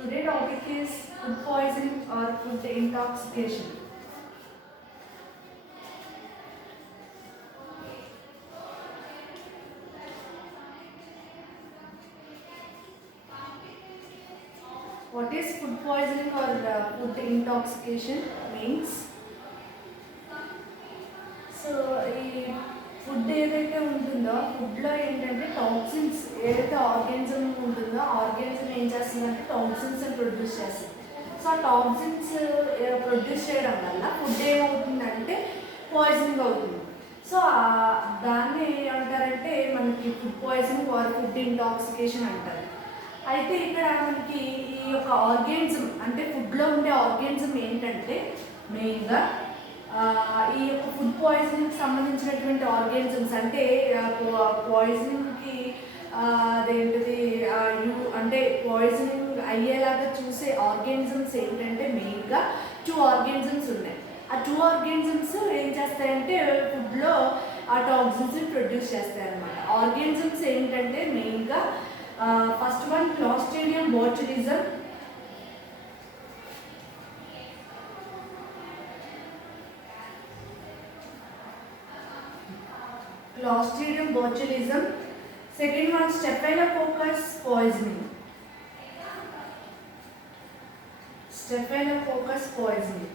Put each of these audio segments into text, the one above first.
Today topic is food poisoning or food intoxication. What is food poisoning or food intoxication means? So ఈ food ఏదైతే ఉంటుందో ఫుడ్లో ఏంటంటే toxins ఏదైతే organism ఉంటుందో ఆర్గానిజం ఏం చేస్తుందంటే టాక్సిన్స్ ప్రొడ్యూస్ చేస్తుంది. సో ఆ టాక్సిన్స్ ప్రొడ్యూస్ చేయడం వల్ల ఫుడ్ ఏమవుతుందంటే పాయిజనింగ్ అవుతుంది. సో దాన్ని ఏమంటారంటే మనకి food poisoning or food intoxication అంటారు. అయితే ఇక్కడ మనకి ఈ యొక్క ఆర్గానిజం అంటే ఫుడ్లో ఉండే ఆర్గానిజం ఏంటంటే మెయిన్గా ఈ యొక్క ఫుడ్ పాయిజనింగ్కి సంబంధించినటువంటి ఆర్గానిజమ్స్ అంటే పాయిజనింగ్కి అదేంటిది అంటే పాయిజనింగ్ అయ్యేలాగా చూసే ఆర్గానిజమ్స్ ఏంటంటే మెయిన్గా 2 ఆర్గానిజమ్స్ ఉన్నాయి. ఆ 2 ఆర్గానిజమ్స్ ఏం చేస్తాయంటే ఫుడ్లో ఆ టాక్సిన్స్ ప్రొడ్యూస్ చేస్తాయి అన్నమాట. ఆర్గానిజమ్స్ ఏంటంటే మెయిన్గా first one clostridium botulism, Clostridium botulism. Second one Staphylococcus poisoning. Staphylococcus poisoning.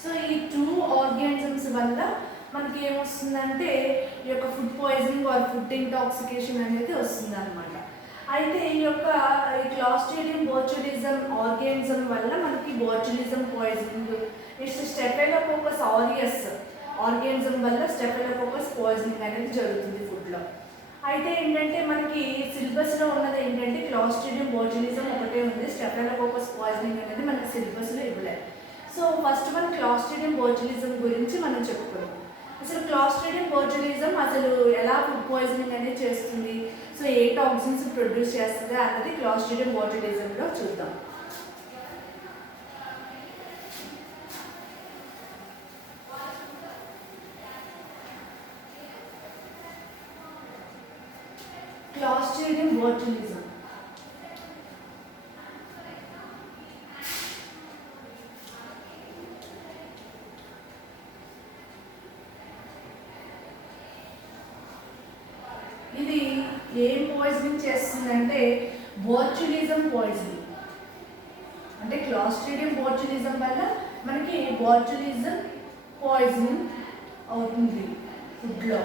So ఈ 2 ఆర్గానిజమ్స్ వల్ల మనకి ఏమొస్తుందంటే ఈ యొక్క food poisoning or food intoxication అనేది వస్తుంది అనమాట. అయితే ఈ యొక్క క్లాస్ట్రిడియం బోట్యులిజం ఆర్గానిజం వల్ల మనకి botulism poisoning, next staphylococcus aureus organism వల్ల స్టెఫైలోకోకస్ పాయిజనింగ్ అనేది జరుగుతుంది ఫుడ్లో. అయితే ఏంటంటే మనకి సిలబస్లో ఉన్నది ఏంటంటే క్లాస్ట్రిడియం బోట్యులిజం ఒకటే ఉంది, స్టెఫైలోకోకస్ పాయిజనింగ్ అనేది మనకి సిలబస్లో ఇవ్వలేదు. సో ఫస్ట్ వన్ క్లాస్ట్రిడియం బోట్యులిజం గురించి మనం చెప్పుకున్నాం. అసలు క్లాస్ట్రిడియం బోట్యులిజం అసలు ఎలా ఫుడ్ పాయిజనింగ్ అనేది చేస్తుంది, సో ఏ టాక్సిన్స్ ప్రొడ్యూస్ చేస్తుంది అన్నది క్లాస్ట్రిడియం బోట్యులిజంలో చూద్దాం. Clostridium botulism. ఇది ఏం పాయిజనింగ్ చేస్తుందంటే బోట్యులిజం పాయిజనింగ్. అంటే క్లాస్ట్రిడియం బోట్యులిజం వల్ల మనకి బోట్యులిజం పాయిజనింగ్ అవుతుంది ఫుడ్లో.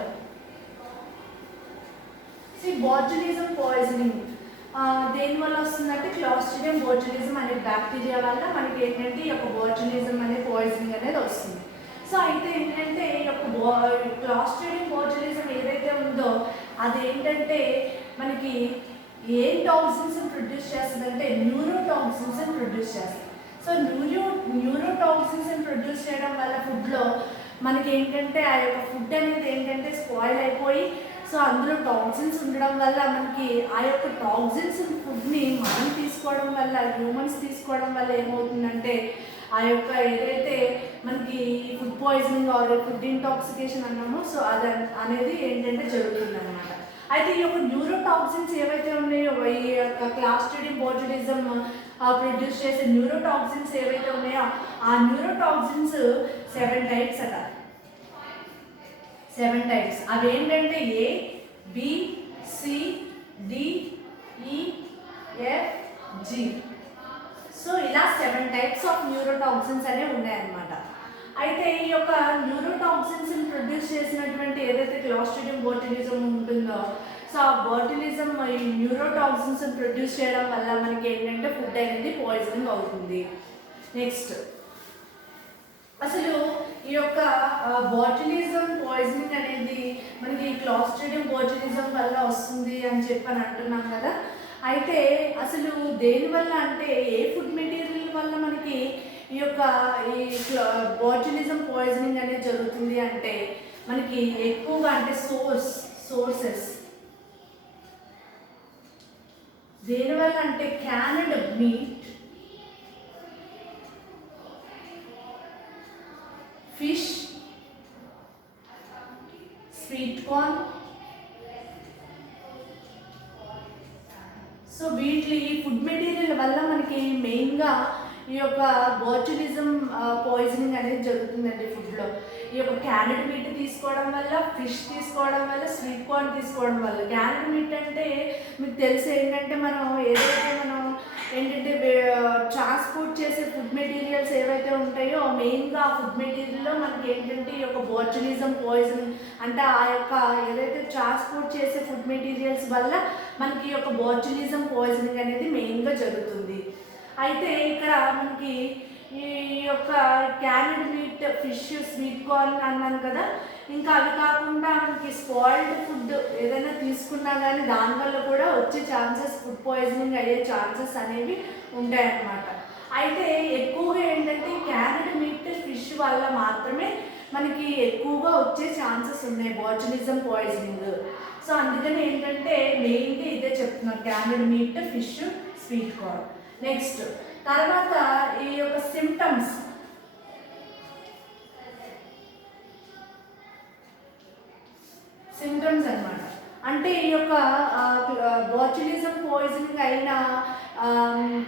బోట్యులిజం పాయిజనింగ్ దేనివల్ల వస్తుందంటే క్లాస్ట్రిడియం బోట్యులిజం అనే బ్యాక్టీరియా వల్ల మనకి ఏంటంటే ఈ యొక్క బోట్యులిజం అనే పాయిజనింగ్ అనేది వస్తుంది. సో అయితే ఏంటంటే ఈ యొక్క క్లాస్ట్రిడియం బోట్యులిజం ఏదైతే ఉందో అదేంటంటే మనకి ఏం టాక్సిన్స్ ప్రొడ్యూస్ చేస్తుందంటే న్యూరోటాక్సిన్స్ ప్రొడ్యూస్ చేస్తుంది. సో న్యూరోటాక్సిన్స్ ప్రొడ్యూస్ చేయడం వల్ల ఫుడ్లో మనకి ఏంటంటే ఆ యొక్క ఫుడ్ అనేది ఏంటంటే స్పాయిల్ అయిపోయి, సో అందులో టాక్సిన్స్ ఉండడం వల్ల మనకి ఆ యొక్క టాక్సిన్స్ ఫుడ్ని మనం తీసుకోవడం వల్ల హ్యూమన్స్ తీసుకోవడం వల్ల ఏమవుతుందంటే ఆ యొక్క ఏదైతే మనకి food poisoning or food intoxication అన్నామో సో అది అనేది ఏంటంటే జరుగుతుంది అనమాట. అయితే ఈ యొక్క న్యూరోటాక్సిన్స్ ఏవైతే ఉన్నాయో ఈ యొక్క క్లాస్ట్రిడియం బోట్యులిజం ప్రొడ్యూస్ చేసే న్యూరోటాక్సిన్స్ ఏవైతే ఉన్నాయో ఆ న్యూరోటాక్సిన్స్ 7 టైప్స్ అట. 7 టైప్స్ అవి ఏంటంటే ఏ, బి, సి, డి, ఈ, ఎఫ్, జి. సో ఇలా 7 టైప్స్ ఆఫ్ న్యూరోటాక్సిన్స్ అనేవి ఉన్నాయన్నమాట. అయితే ఈ యొక్క న్యూరోటాక్సిన్స్ ప్రొడ్యూస్ చేసినటువంటి ఏదైతే క్లాస్ట్రిడియం బోట్యులిజం ఉంటుందో సో ఆ బోట్యులిజం ఈ న్యూరోటాక్సిన్స్ ప్రొడ్యూస్ చేయడం వల్ల మనకి ఏంటంటే ఫుడ్ అనేది పాయిజనింగ్ అవుతుంది. నెక్స్ట్ అసలు ఈ యొక్క బోట్యులిజం పాయిజనింగ్ అనేది మనకి క్లాస్ట్రిడియం బోట్యులిజం వల్ల వస్తుంది అని చెప్పని అంటున్నాం కదా. అయితే అసలు దేనివల్ల అంటే ఏ ఫుడ్ మెటీరియల్ వల్ల మనకి ఈ యొక్క ఈ బోట్యులిజం పాయిజనింగ్ అనేది జరుగుతుంది అంటే మనకి ఎక్కువగా అంటే సోర్సెస్ దేనివల్ల అంటే canned meet, fish, sweet corn, so వీటి ఈ ఫుడ్ మెటీరియల్ వల్ల మనకి మెయిన్గా ఈ యొక్క బోట్యులిజం పాయిజనింగ్ అనేది జరుగుతుందండి ఫుడ్లో. ఈ యొక్క క్యారెట్ మీట్ తీసుకోవడం వల్ల, ఫిష్ తీసుకోవడం వల్ల, స్వీట్ కార్న్ తీసుకోవడం వల్ల. క్యారెట్ మీట్ అంటే మీకు తెలిసి ఏంటంటే మనం ఏదైతే మనం ఏంటంటే ట్రాన్స్పోర్ట్ చేసే ఫుడ్ మెటీరియల్స్ ఏవైతే ఉంటాయో మెయిన్గా ఆ ఫుడ్ మెటీరియల్లో మనకి ఏంటంటే ఈ యొక్క బోట్యులిజం పాయిజనింగ్ అంటే ఆ యొక్క ఏదైతే ట్రాన్స్పోర్ట్ చేసే ఫుడ్ మెటీరియల్స్ వల్ల మనకి ఈ యొక్క బోట్యులిజం పాయిజనింగ్ అనేది మెయిన్గా జరుగుతుంది. అయితే ఇక్కడ మనకి ఈ యొక్క carrot meet, fish, sweet corn అన్నాను కదా, ఇంకా అవి కాకుండా మనకి స్పాయిల్డ్ ఫుడ్ ఏదైనా తీసుకున్నా కానీ దానివల్ల కూడా వచ్చే ఛాన్సెస్, ఫుడ్ పాయిజనింగ్ అయ్యే ఛాన్సెస్ అనేవి ఉంటాయన్నమాట. అయితే ఎక్కువగా ఏంటంటే క్యారెట్ మీట్, ఫిష్ వల్ల మాత్రమే మనకి ఎక్కువగా వచ్చే ఛాన్సెస్ ఉన్నాయి బోట్యులిజం పాయిజనింగ్. సో అందుకని ఏంటంటే మెయిన్గా ఇదే చెప్తున్నాను, carrot meet, fish, sweet corn. Next తర్వాత ఈ యొక్క సిమ్టమ్స్ అన్నమాట. అంటే ఈ యొక్క బోట్యులిజం పాయిజనింగ్ అయిన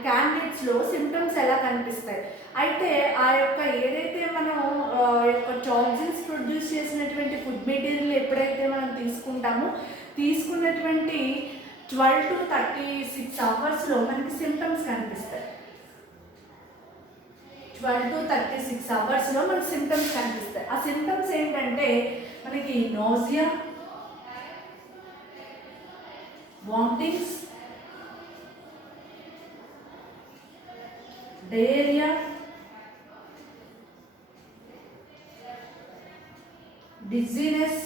క్యాండిడేట్స్లో సిమ్టమ్స్ ఎలా కనిపిస్తాయి. అయితే ఆ యొక్క ఏదైతే మనం యొక్క టాక్సిన్స్ ప్రొడ్యూస్ చేసినటువంటి ఫుడ్ మెటీరియల్ ఎప్పుడైతే మనం తీసుకుంటామో తీసుకున్నటువంటి 12 to 36 అవర్స్లో మనకి సిమ్టమ్స్ కనిపిస్తాయి. 12 to 36 అవర్స్లో మనకి సిమ్టమ్స్ కనిపిస్తాయి. ఆ సిమ్టమ్స్ ఏంటంటే మనకి nausea, vomitings, diarrhoea, dizziness,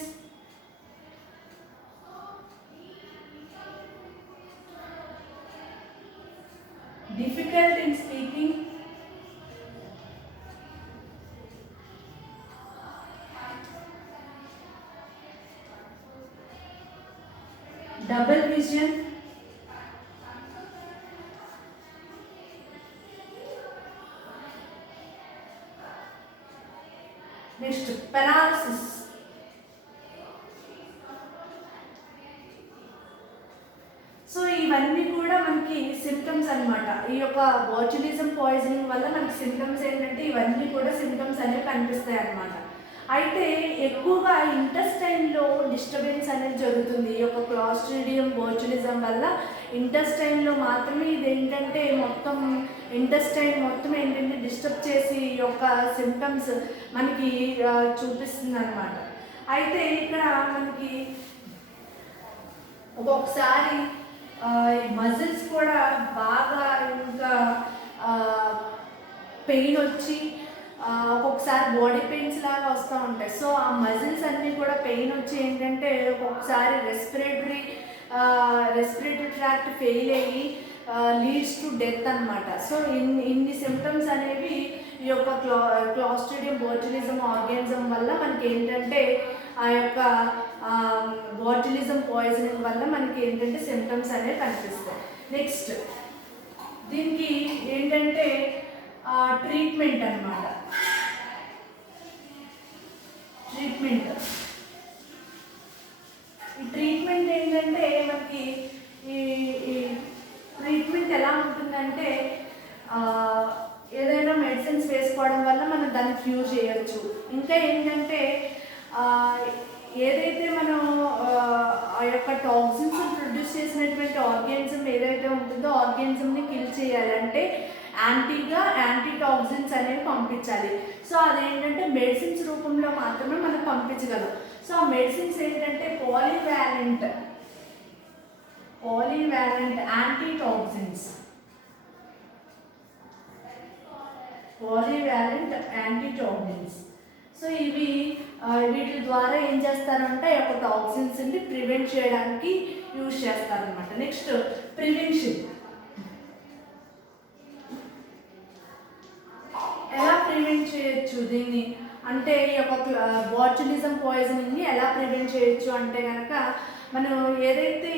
difficult in speaking, double vision, next paralysis. So ఇవన్నీ కూడా మనకి సిమ్టమ్స్ అన్నమాట. ఈ యొక్క బోట్యులిజం పాయిజనింగ్ వల్ల మనకి సిమ్టమ్స్ ఏంటంటే ఇవన్నీ కూడా సిమ్టమ్స్ అనేవి కనిపిస్తాయి అన్నమాట. అయితే ఎక్కువగా ఇంటెస్టైన్లో డిస్టర్బెన్స్ అనేది జరుగుతుంది. ఈ యొక్క క్లాస్ట్రిడియం బోట్యులిజం వల్ల ఇంటెస్టైన్లో మాత్రమే ఇది ఏంటంటే మొత్తం ఇంటెస్టైన్ మొత్తం ఏంటంటే డిస్టర్బ్ చేసి ఈ యొక్క సిమ్టమ్స్ మనకి చూపిస్తుంది అన్నమాట. అయితే ఇక్కడ మనకి ఒక్కొక్కసారి మజిల్స్ కూడా బాగా ఇంకా పెయిన్ వచ్చి ఒక్కొక్కసారి బాడీ పెయిన్స్ లాగా వస్తూ ఉంటాయి. సో ఆ మజిల్స్ అన్నీ కూడా పెయిన్ వచ్చి ఏంటంటే ఒక్కొక్కసారి రెస్పిరేటరీ ట్రాక్ట్ ఫెయిల్ అయ్యి లీడ్స్ టు డెత్ అనమాట. సో ఇన్ని సిమ్టమ్స్ అనేవి ఈ యొక్క క్లాస్ట్రిడియం బోట్యులిజం ఆర్గానిజం వల్ల మనకి ఏంటంటే ఆ యొక్క బోట్యులిజం పాయిజనింగ్ వల్ల మనకి ఏంటంటే సిమ్టమ్స్ అనేవి కనిపిస్తాయి. నెక్స్ట్ దీనికి ఏంటంటే ట్రీట్మెంట్ అన్నమాట. ఈ ట్రీట్మెంట్ ఏంటంటే మనకి ఈ ట్రీట్మెంట్ ఎలా ఉంటుందంటే ఏదైనా మెడిసిన్స్ వేసుకోవడం వల్ల మనం దాన్ని క్యూర్ చేయొచ్చు. ఇంకా ఏంటంటే ఏదైతే మనం ఆ యొక్క టాక్సిన్స్ ప్రొడ్యూస్ చేసినటువంటి ఆర్గానిజం ఏదైతే ఉంటుందో ఆర్గానిజంని కిల్ చేయాలంటే యాంటీ టాక్సిన్స్ అనేవి పంపించాలి. సో అదేంటంటే మెడిసిన్స్ రూపంలో మాత్రమే మనం పంపించగలం. సో ఆ మెడిసిన్స్ ఏంటంటే పాలీవాలెంట్ యాంటీ టాక్సిన్స్, సో ఇవి వీటి ద్వారా ఏం చేస్తారంటే ఒక టాక్సిన్స్ని ప్రివెంట్ చేయడానికి యూజ్ చేస్తారనమాట. Next prevention. ఎలా ప్రివెంట్ చేయొచ్చు దీన్ని అంటే ఈ యొక్క బోట్యులిజం పాయిజనింగ్ని ఎలా ప్రివెంట్ చేయొచ్చు అంటే కనుక మనం ఏదైతే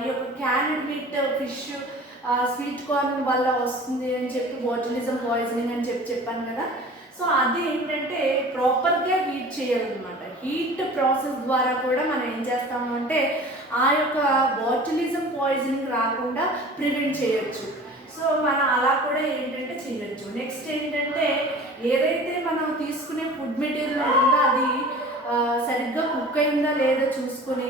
ఈ యొక్క carrot meet, fish, sweet corn వల్ల వస్తుంది అని చెప్పి బోట్యులిజం పాయిజనింగ్ అని చెప్పాను కదా. సో అది ఏంటంటే ప్రాపర్గా హీట్ చేయాలన్నమాట. హీట్ ప్రాసెస్ ద్వారా కూడా మనం ఏం చేస్తాము అంటే ఆ యొక్క బాట్యులిజం పాయిజనింగ్ రాకుండా ప్రివెంట్ చేయొచ్చు. సో మనం అలా కూడా ఏంటంటే చేయొచ్చు. నెక్స్ట్ ఏంటంటే ఏదైతే మనం తీసుకునే ఫుడ్ మెటీరియల్ ఉంటుందో అది సరిగ్గా కుక్ అయిందా లేదా చూసుకుని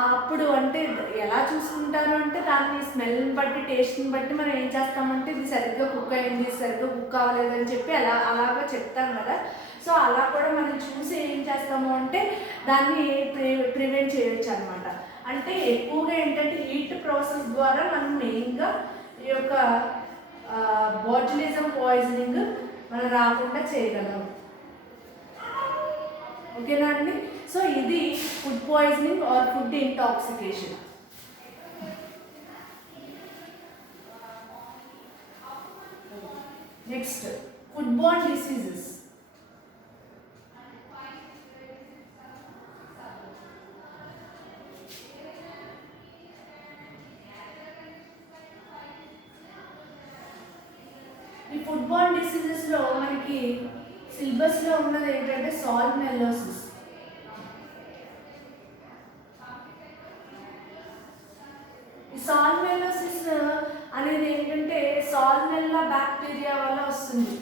అప్పుడు అంటే ఎలా చూసుకుంటారు అంటే దాన్ని స్మెల్ని బట్టి టేస్ట్ని బట్టి మనం ఏం చేస్తామంటే ఇది సరిగ్గా కుక్ అయింది సరిగ్గా కుక్ అవ్వలేదని చెప్పి అలాగా చెప్తాం కదా. సో అలా కూడా మనం చూసి ఏం చేస్తాము అంటే దాన్ని ప్రివెంట్ చేయొచ్చు అనమాట. అంటే ఎక్కువగా ఏంటంటే హీట్ ప్రాసెస్ ద్వారా మనం మెయిన్గా ఈ యొక్క బాట్యులిజం పాయిజనింగ్ మనం రాకుండా చేయగలం. ఓకేనా అండి. సో ఇది food poisoning or food intoxication. Next food borne diseases. ఈ ఫుడ్ బోర్న్ డిసీజెస్లో మనకి సిలబస్లో ఉన్నది ఏంటంటే సాల్మొనెల్లోసిస్. ఈ సాల్మొనెల్లోసిస్ అనేది ఏంటంటే సాల్మొనెల్లా బ్యాక్టీరియా వల్ల వస్తుంది.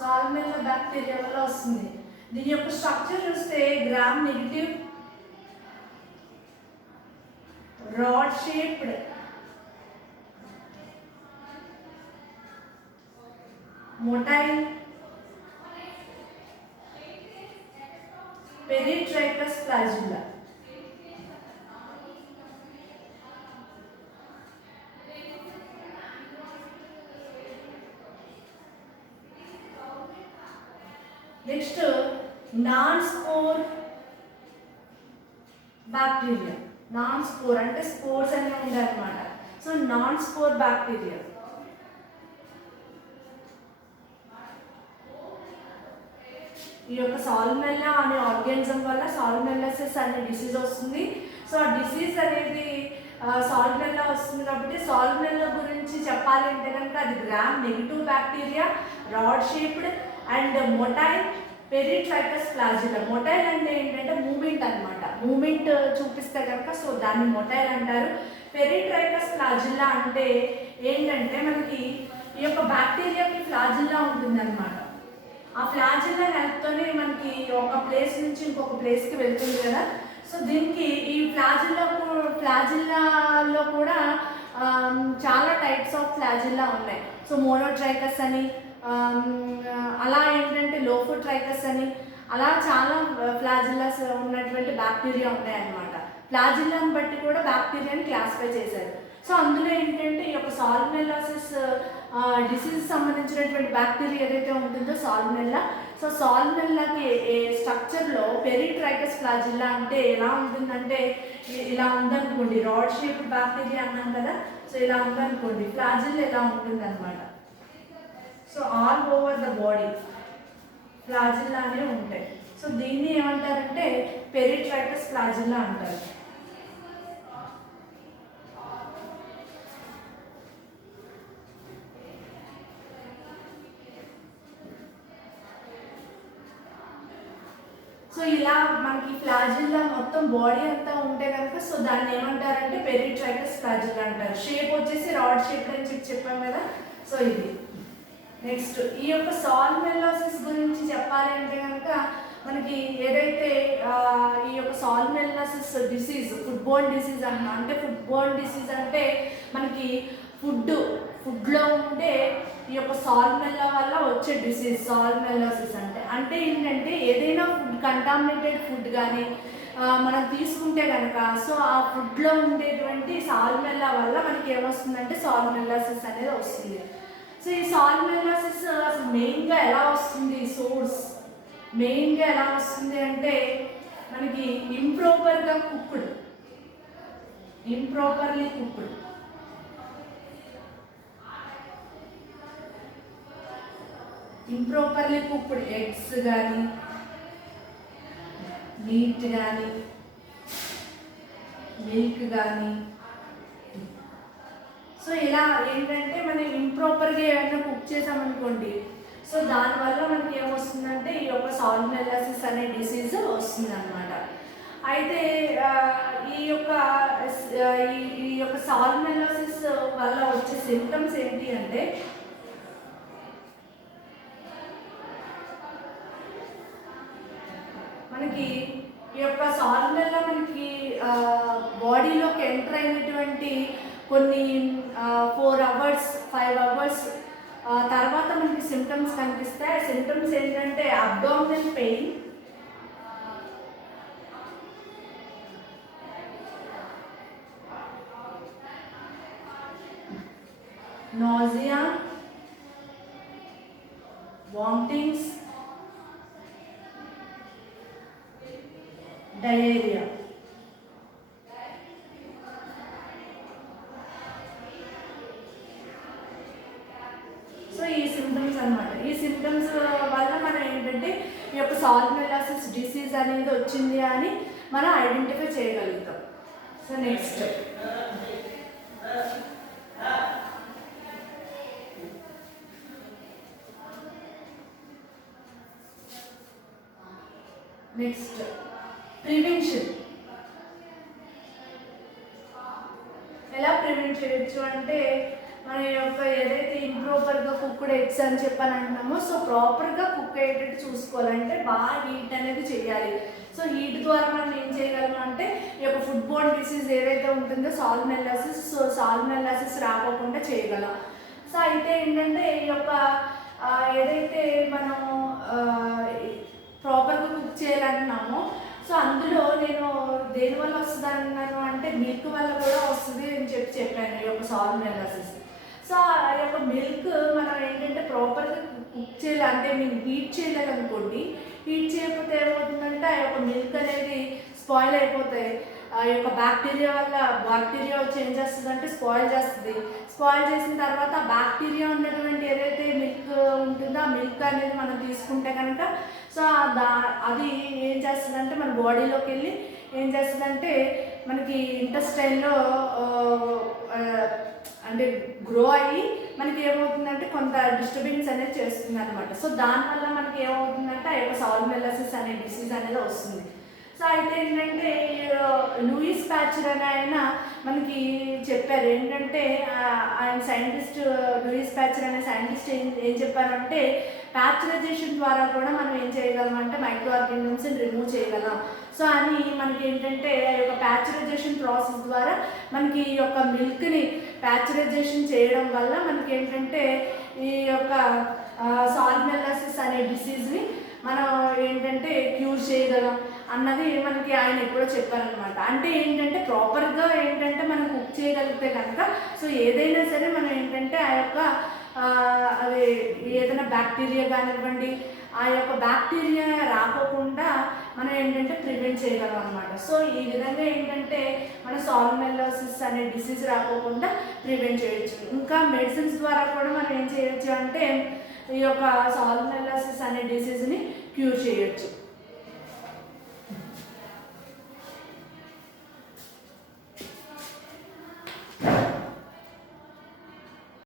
సాల్మొనెల్లా బ్యాక్టీరియా వల్ల వస్తుంది. దీని యొక్క స్ట్రక్చర్ చూస్తే gram negative, rod shaped, motile, peritrichus flagella. Next, non-spore bacteria. Non-spore అంటే స్పోర్స్ అనే ఉందన్నమాట. So non-spore bacteria. ఈ యొక్క సాల్మొనెల్లా అనే ఆర్గానిజం వల్ల సాల్మొనెల్లోసిస్ అనే డిసీజ్ వస్తుంది. సో ఆ డిసీజ్ అనేది సాల్మొనెల్లా వస్తుంది కాబట్టి సాల్మొనెల్లా గురించి చెప్పాలి అంటే కనుక అది gram negative bacteria, rod shaped and motile, peritrichous flagella. Motile అంటే ఏంటంటే మూమెంట్ అనమాట. మూమెంట్ చూపిస్తే కనుక సో దాన్ని మొటైల్ అంటారు. పెరిట్రైకస్ ఫ్లాజిల్లా అంటే ఏంటంటే మనకి ఈ యొక్క బ్యాక్టీరియాకి ఫ్లాజిల్లా ఉంటుంది అనమాట. ఆ ఫ్లాజిల్లా హెల్ప్తోనే మనకి ఒక ప్లేస్ నుంచి ఇంకొక ప్లేస్కి వెళ్తుంది కదా. సో దీనికి ఈ ఫ్లాజిల్లాలో కూడా చాలా టైప్స్ ఆఫ్ ఫ్లాజిల్లా ఉన్నాయి. సో మోనోట్రైకస్ అని, అలా ఏంటంటే లోఫోట్రైకస్ అని, అలా చాలా ఫ్లాజిల్లాస్ ఉన్నటువంటి బ్యాక్టీరియా ఉన్నాయన్నమాట. ఫ్లాజిల్లాని బట్టి కూడా బ్యాక్టీరియాని క్లాసిఫై చేశారు. సో అందులో ఏంటంటే ఈ యొక్క సాల్మొనెల్లోసిస్ డిసీజ్ సంబంధించినటువంటి బ్యాక్టీరియా ఏదైతే ఉంటుందో సాల్మొనెల్లా. సో సాల్మొనెల్లాకి స్ట్రక్చర్లో పెరిట్రైకస్ ఫ్లాజిల్లా అంటే ఎలా ఉంటుందంటే ఇలా ఉందనుకోండి, రాడ్ షేప్ బ్యాక్టీరియా అన్నాం కదా. సో ఇలా ఉందనుకోండి, ఫ్లాజిల్లా ఇలా ఉంటుంది అనమాట. So all over the body ఫ్లాజిల్లానే ఉంటాయి. సో దీన్ని ఏమంటారంటే పెరిట్రైకస్ ఫ్లాజిల్లా అంటారు. సో ఇలా మనకి ఫ్లాజిల్లా మొత్తం బాడీ అంతా ఉంటే కనుక సో దాన్ని ఏమంటారంటే పెరిట్రైకస్ ఫ్లాజిల్లా అంటారు. షేప్ వచ్చేసి రాడ్ షేప్ అని చెప్పాం కదా. సో ఇది నెక్స్ట్ ఈ యొక్క సాల్మొనెల్లోసిస్ గురించి చెప్పాలి అంటే కనుక మనకి ఏదైతే ఈ యొక్క సాల్మొనెల్లోసిస్ డిసీజ్ ఫుడ్ బోర్న్ డిసీజ్ అన్న అంటే ఫుడ్ బోర్న్ డిసీజ్ అంటే మనకి ఫుడ్లో ఉండే ఈ యొక్క సాల్మొనెల్లా వల్ల వచ్చే డిసీజ్ సాల్మొనెల్లోసిస్ అంటే ఏంటంటే ఏదైనా ఫుడ్ కంటామినేటెడ్ ఫుడ్ కానీ మనం తీసుకుంటే కనుక సో ఆ ఫుడ్లో ఉండేటువంటి సాల్మొనెల్లా వల్ల మనకి ఏమొస్తుందంటే సాల్మొనెల్లోసిస్ అనేది వస్తుంది. సో ఈ సాల్మొనెల్లోసిస్ అసలు మెయిన్గా ఎలా వస్తుంది, సోర్స్ మెయిన్గా ఎలా వస్తుంది అంటే మనకి ఇంప్రాపర్లీ కుక్డ్ ఎగ్స్ కానీ మీట్ కానీ మిల్క్ కానీ సో ఇలా ఏంటంటే మనం ఇంప్రాపర్గా ఏమైనా కుక్ చేసామనుకోండి సో దానివల్ల మనకి ఏమొస్తుందంటే ఈ యొక్క సాల్మొనెల్లాసిస్ అనే డిసీజ్ వస్తుందన్నమాట. అయితే ఈ యొక్క సాల్మొనెల్లాసిస్ వల్ల వచ్చే సింప్టమ్స్ ఏంటి అంటే మనకి ఈ యొక్క సాల్మొనెల్లా మనకి బాడీలోకి ఎంటర్ అయినటువంటి కొన్ని 4 అవర్స్ 5 అవర్స్ తర్వాత మనకి సిమ్టమ్స్ కనిపిస్తాయి. సిమ్టమ్స్ ఏంటంటే abdominal pain, nausea, vomitings, diarrhea. So ఈ సిమ్టమ్స్ అన్నమాట. ఈ సిమ్టమ్స్ వల్ల మనం ఏంటంటే ఈ యొక్క సాల్మొనెల్లాసిస్ డిసీజ్ అనేది వచ్చింది అని మనం ఐడెంటిఫై చేయగలుగుతాం. So next prevention. ఎలా ప్రివెంట్ చేయొచ్చు అంటే మన యొక్క ఏదైతే ఇంప్రాపర్గా కుక్డ్ ఎగ్స్ అని చెప్పని అంటున్నామో సో ప్రాపర్గా కుక్ అయ్యేటట్టు చూసుకోవాలంటే బాగా హీట్ అనేది చేయాలి. సో హీట్ ద్వారా మనం ఏం చేయగలం అంటే ఈ యొక్క ఫుడ్ బోర్న్ డిసీజ్ ఏదైతే ఉంటుందో సాల్మొనెల్లాసిస్, సో సాల్మొనెల్లాసిస్ రాకోకుండా చేయగలం. సో అయితే ఏంటంటే ఈ యొక్క ఏదైతే మనం ప్రాపర్గా కుక్ చేయాలంటున్నామో సో అందులో నేను దేనివల్ల వస్తుంది అన్నాను అంటే మిల్క్ వల్ల కూడా వస్తుంది అని చెప్పాను ఈ యొక్క సాల్మొనెల్లాసిస్. సో ఆ యొక్క మిల్క్ మనం ఏంటంటే ప్రాపర్గా కుక్ చేయాలి అంటే మేము హీట్ చేయలేదు అనుకోండి, హీట్ చేయకపోతే ఏమవుతుందంటే ఆ యొక్క మిల్క్ అనేది స్పాయిల్ అయిపోతాయి. ఆ యొక్క బ్యాక్టీరియా వచ్చి ఏం చేస్తుంది అంటే స్పాయిల్ చేస్తుంది. స్పాయిల్ చేసిన తర్వాత బ్యాక్టీరియా ఉన్నటువంటి ఏదైతే మిల్క్ ఉంటుందో ఆ మిల్క్ అనేది మనం తీసుకుంటే కనుక సో అది ఏం చేస్తుందంటే మన బాడీలోకి వెళ్ళి ఏం చేస్తుందంటే మనకి ఇంటెస్టైన్లో అంటే గ్రో అయ్యి మనకి ఏమవుతుందంటే కొంత డిస్టర్బెన్స్ అనేది చేస్తుంది అనమాట. సో దానివల్ల మనకి ఏమవుతుందంటే ఆ యొక్క సాల్మొనెల్లాసిస్ అనే డిసీజ్ అనేది వస్తుంది. సో అయితే ఏంటంటే లూయిస్ ప్యాచర్ అని ఆయన మనకి చెప్పారు ఏంటంటే ఆయన సైంటిస్ట్ లూయిస్ ప్యాచర్ అనే సైంటిస్ట్ ఏం చెప్పారంటే ప్యాచరైజేషన్ ద్వారా కూడా మనం ఏం చేయగలం అంటే మైక్రో ఆర్గానిజమ్స్ని రిమూవ్ చేయగలం. సో అని మనకి ఏంటంటే ఆ యొక్క ప్యాచరైజేషన్ ప్రాసెస్ ద్వారా మనకి ఈ యొక్క మిల్క్ని ప్యాచరైజేషన్ చేయడం వల్ల మనకి ఏంటంటే ఈ యొక్క సాల్మొనెల్లాసిస్ అనే డిసీజ్ని మనం ఏంటంటే క్యూర్ చేయగలం అన్నది మనకి ఆయన ఎప్పుడో చెప్పారనమాట. అంటే ఏంటంటే ప్రాపర్గా ఏంటంటే మనం కుక్ చేయగలిగితే కనుక సో ఏదైనా సరే మనం ఏంటంటే ఆ యొక్క అది ఏదైనా బ్యాక్టీరియా కానివ్వండి ఆ యొక్క బ్యాక్టీరియా రాకోకుండా మనం ఏంటంటే ప్రివెంట్ చేయగలం అనమాట. సో ఈ విధంగా ఏంటంటే మన సాల్మొనెల్లాసిస్ అనే డిసీజ్ రాకోకుండా ప్రివెంట్ చేయొచ్చు. ఇంకా మెడిసిన్స్ ద్వారా కూడా మనం ఏం చేయొచ్చు అంటే ఈ యొక్క సాల్మొనెల్లాసిస్ అనే డిసీజ్ని క్యూర్ చేయొచ్చు.